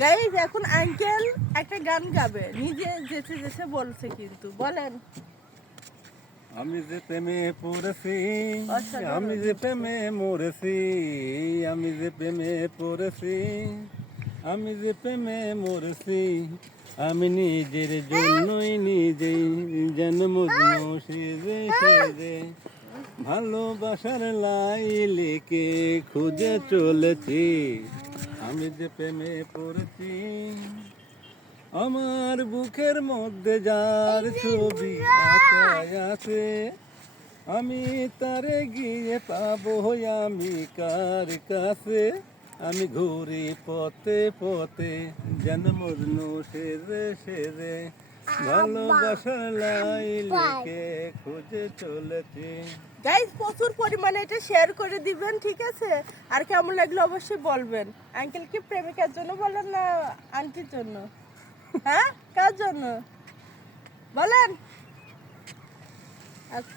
Guys এখন uncle একটা গান গাবে, নিজে যেতে যেতে বলছে, কিন্তু বলেন। আমি যে প্রেমে পড়েছি, অসাধারণ। আমি যে প্রেমে মরেছি, আমি যে প্রেমে পড়েছি, আমি যে প্রেমে মরেছি, আমি নিজের জন্যই নিজেই যেন মজনু সেজে সেজে ভালোবাসার লাইলিকে খুঁজে চলেছি। আমি যে প্রেমে পড়েছি, আমার বুকের মধ্যে যার ছবি আঁকা আছে, আমি তারে গিয়ে পাবো আমি কার কাছে। আমি ঘুরি পথে পথে যেন মজনু সেজে সেজে ভালোবাসার লাইলিকে খুঁজে চলেছি। গাইস প্রচুর পরিমাণে এটা শেয়ার করে দিবেন, ঠিক আছে? আর কেমন লাগলো অবশ্যই বলবেন। আঙ্কেল কি প্রেমিকার জন্য বলেন না আন্টির জন্য? হ্যাঁ, কার জন্য বলেন? আচ্ছা।